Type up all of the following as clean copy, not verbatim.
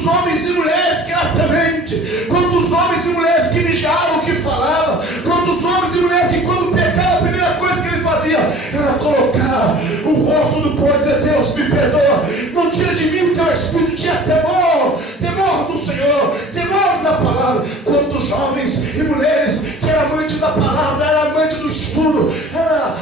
quantos homens e mulheres que era temente, quantos homens e mulheres que vigiavam, que falavam, quantos homens e mulheres que quando pecavam, a primeira coisa que ele fazia era colocar o rosto do povo e dizer: Deus, me perdoa, não tira de mim o teu espírito. Tinha temor do Senhor, temor da palavra. Quantos jovens e mulheres que eram amantes da palavra, eram amantes do estudo, eram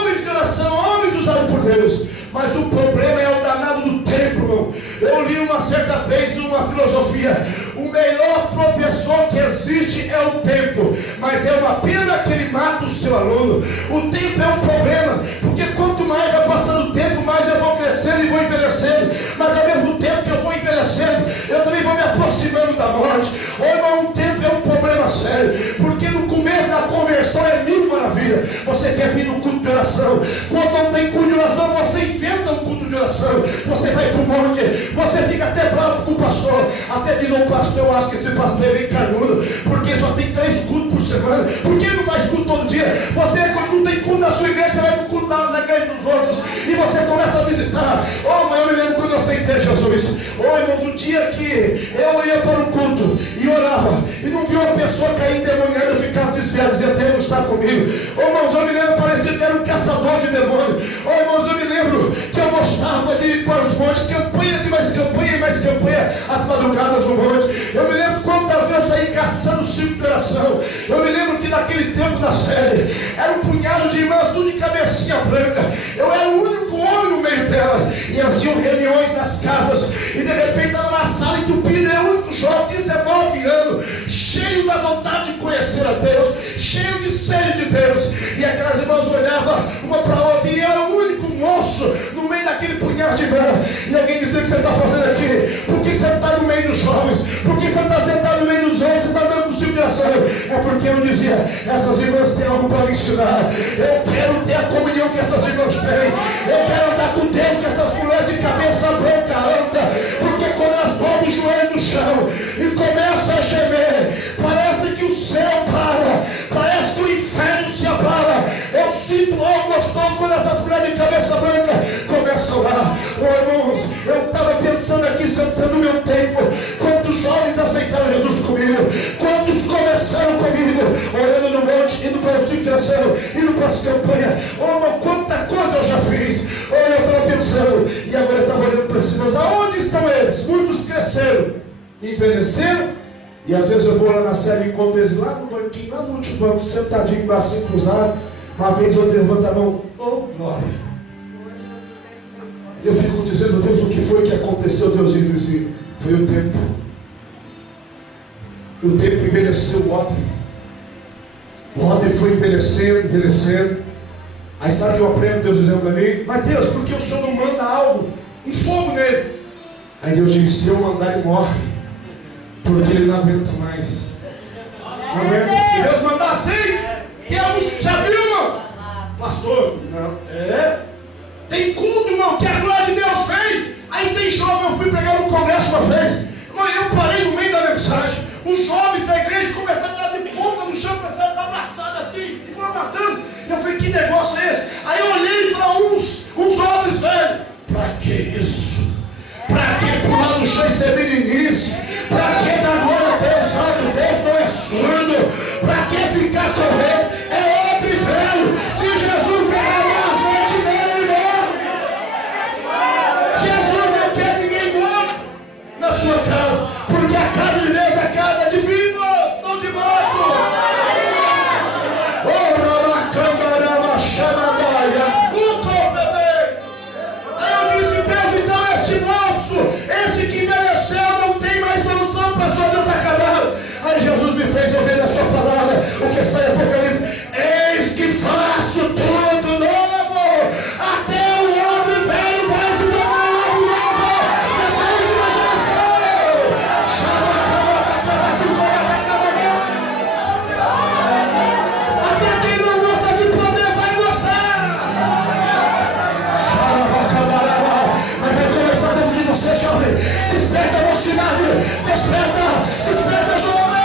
homens de oração, homens usados por Deus. Mas o problema é o danado do tempo, irmão. Eu li uma certa vez uma filosofia: o melhor professor que existe é o tempo, mas é uma pena que ele mata o seu aluno. O tempo é um problema, porque quanto mais vai passando o tempo, mais eu vou crescendo e vou envelhecendo, mas ao mesmo tempo que eu vou envelhecendo, eu também vou me aproximando da morte. Ô irmão, o tempo é um problema sério, porque no começo da conversão é mil maravilhas. Você quer vir no culto de oração, quando não tem culto de oração, você inventa um culto de oração, você vai para o monte, você fica até bravo com o pastor, até diz: o pastor, eu acho que esse pastor é bem carnudo, porque só tem 3 cultos por semana, por que não faz culto todo dia? Você, quando não tem culto na sua igreja, vai no culto na igreja dos outros, e você começa a visitar. Oh, mas eu me lembro quando eu aceitei Jesus. Oh, irmãos, o dia que eu ia para o culto e orava, e não vi uma pessoa cair endemoniada, eu ficava desviado, dizia: Deus está comigo. Oh, irmãos, eu me lembro, parecia que era um caçador de demônios. Oh, irmãos, eu me lembro que eu gostava de ir para os montes, campanhas e mais campanha e mais campanha, as madrugadas no monte. Eu me lembro quantas vezes eu saí caçando o circo de oração. Eu me lembro que naquele tempo da série, era um punhado de irmãs, tudo de cabecinha branca. Eu era o único homem no meio dela, e elas tinham reuniões nas casas, e de repente estava na sala entupida, eu era o único jovem, 19 anos, cheio da vontade de conhecer a Deus, cheio de sede de Deus. E aquelas irmãs olhavam uma para a outra, e eu era o único moço no meio daquele punhado de irmãs. E alguém dizia: o que você está fazendo aqui? Por que você está no meio dos jovens? Por que você está sentado no meio dos jovens? Você está dando consigo de oração? É porque eu dizia: essas irmãs têm algo para me ensinar. Eu quero ter a comunhão que essas irmãs têm. Eu quero andar com Deus que essas mulheres de cabeça branca andam. Porque quando elas botam o joelho no chão e começam a gemer, parece que o céu para, parece que o inferno se abala. Eu sinto algo gostoso quando essas mulheres de cabeça branca começam a orar. Oh, irmãos, eu estava pensando aqui, sentando no meu tempo, quantos jovens aceitaram Jesus comigo, quantos começaram comigo, orando no monte, indo para o circo de oração, indo para as campanhas. Oh, irmão, quanta coisa eu já fiz. Oh, eu estava pensando, e agora eu estava olhando para cima, aonde estão eles? Muitos cresceram, envelheceram, e às vezes eu vou lá na série e encontro eles lá no banquinho, lá no último banco, sentadinho, bracinho cruzado. Uma vez eu levanto a mão: oh glória. Eu fico dizendo: Deus, o que foi que aconteceu? Deus diz assim: foi o tempo. O tempo envelheceu o odre. O odre foi envelhecendo. Aí sabe o que eu aprendo? Deus dizendo para mim: mas Deus, por que o Senhor não manda algo? Um fogo nele. Aí Deus diz: se eu mandar, ele morre, porque ele não aguenta mais. Não aguenta. Se Deus mandar assim, tem alguns que já viu, irmão? Pastor, não. Tem culto, irmão, que a glória de Deus vem. Aí tem jovem, eu fui pregar no congresso uma vez. Irmão, eu parei no meio da mensagem. Os jovens da igreja começaram a dar de ponta no chão, começaram a dar abraçada assim, e foram matando. Eu falei: que negócio é esse? Aí eu olhei para uns homens velhos. Para que isso? Para que pular no chão e ser meninice? Para que dar glória a Deus? Sabe, Deus não é surdo. Para que ficar correndo? É outro velho. Se Jesus derramar azeite nele, morre. Jesus não quer ninguém morto na sua casa, porque a casa de Deus é casa de vivos, não de mortos. Oh, Ramacandarama Xanadaia, bebê. Aí eu disse: Deus, então este moço, esse que mereceu, não tem mais solução para a sua vida acabada. Aí Jesus me fez ouvir a sua palavra, o que está em Apocalipse: eis que faço tudo novo. Até o homem velho vai se tornar algo novo nessa última geração. Até quem não gosta de poder vai gostar. Mas vai começar dentro de você, jovem. Desperta, mocidade. Desperta, jovem.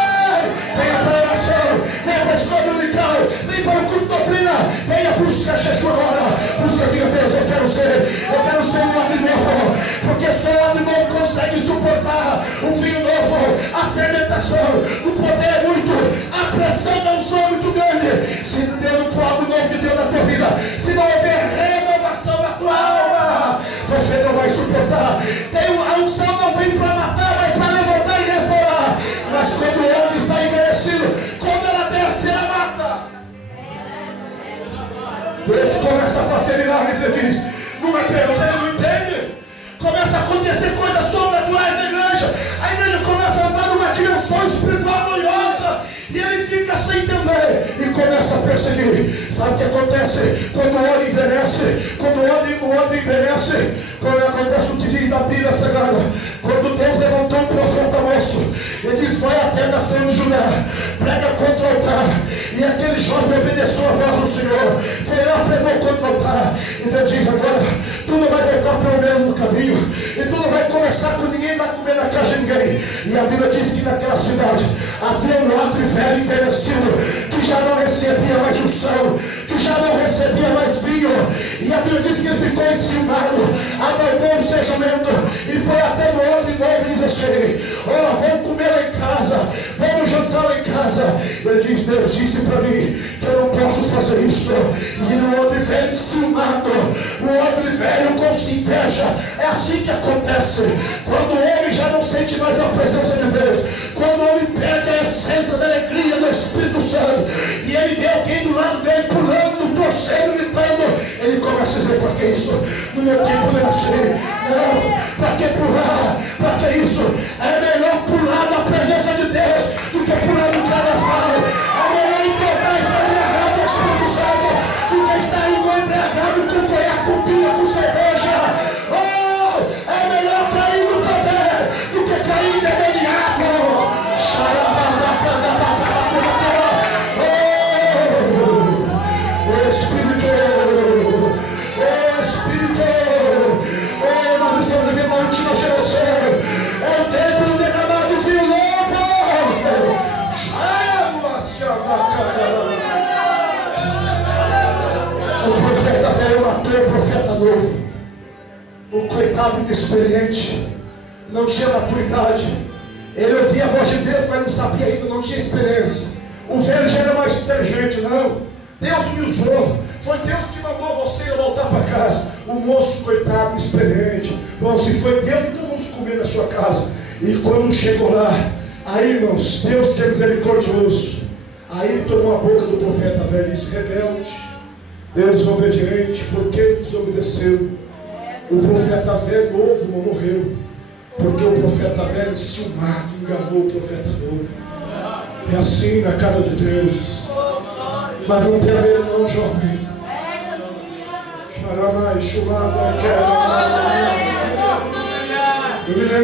Venha para a oração, venha para a escola dominical, venha para o culto de doutrina, venha buscar jejum agora. Busca, diga: Deus, eu quero ser um odre novo, porque só o odre novo consegue confortar. A unção não vem para matar, mas para levantar e restaurar. Mas quando o homem está envelhecido, quando ela desce, ela mata. Deus começa a fazer milagres, você diz, não é Deus, ele não entende. Começa a acontecer coisas sobrenaturais na igreja. A igreja começa a entrar numa dimensão espiritual gloriosa. E ele fica sem entender e começa a perseguir. Sabe o que acontece? Quando o homem envelhece, quando o outro envelhece, quando acontece o que diz a Bíblia Sagrada, quando Deus levantou um profeta moço, ele diz, vai até a nação de Judá, prega contra o altar. E aquele jovem obedeceu a voz do Senhor, foi lá, pregou contra o altar. E Deus diz, agora, tu não vai voltar pelo mesmo caminho, e tu não vai conversar com ninguém, vai comer na casa de ninguém. E a Bíblia diz que naquela cidade havia um outro velho envelhecido, que já não recebia mais unção, que já não recebia mais vinho. E a Bíblia diz que ele ficou enciumado, abandonou o seu jumento e foi até no outro novo e diz assim, vamos comer lá em casa, vamos jantar lá em casa. Ele diz, Deus disse para mim que eu não posso fazer isso. E o outro velho enciumado, o outro velho com inveja. É assim que acontece quando o homem já não sente mais a presença de Deus, quando o homem perde a essência da alegria do Espírito Santo, e ele vê alguém do lado dele pulando, torcendo, gritando, ele começa a dizer, para que isso? No meu tempo não era assim. Não, para que pular? Para que isso? É melhor pular na presença de Deus do que pular no carnaval. É melhor embriagar e estar embriagado do Espírito Santo do que estar embriagado com conhaque, com pinga, com cerveja. É melhor cair no poder do que cair endemoniado. Nós estamos vivendo na última geração. É o tempo do derramado de vinho novo. O profeta velho matou o profeta novo. O coitado inexperiente não tinha maturidade. Ele ouvia a voz de Deus, mas não sabia ainda, não tinha experiência. O velho já era mais inteligente, não. Deus me usou. Foi Deus que mandou você voltar para casa. O moço, coitado, experiente. Bom, se foi Deus, então vamos comer na sua casa. E quando chegou lá, aí, irmãos, Deus que é misericordioso. Aí ele tomou a boca do profeta velho e disse, rebelde, desobediente, por que desobedeceu? O profeta velho novo não morreu, porque o profeta velho enciumado enganou o profeta novo. É assim na casa de Deus. Mas não tem medo não, jovem. Eu me lembro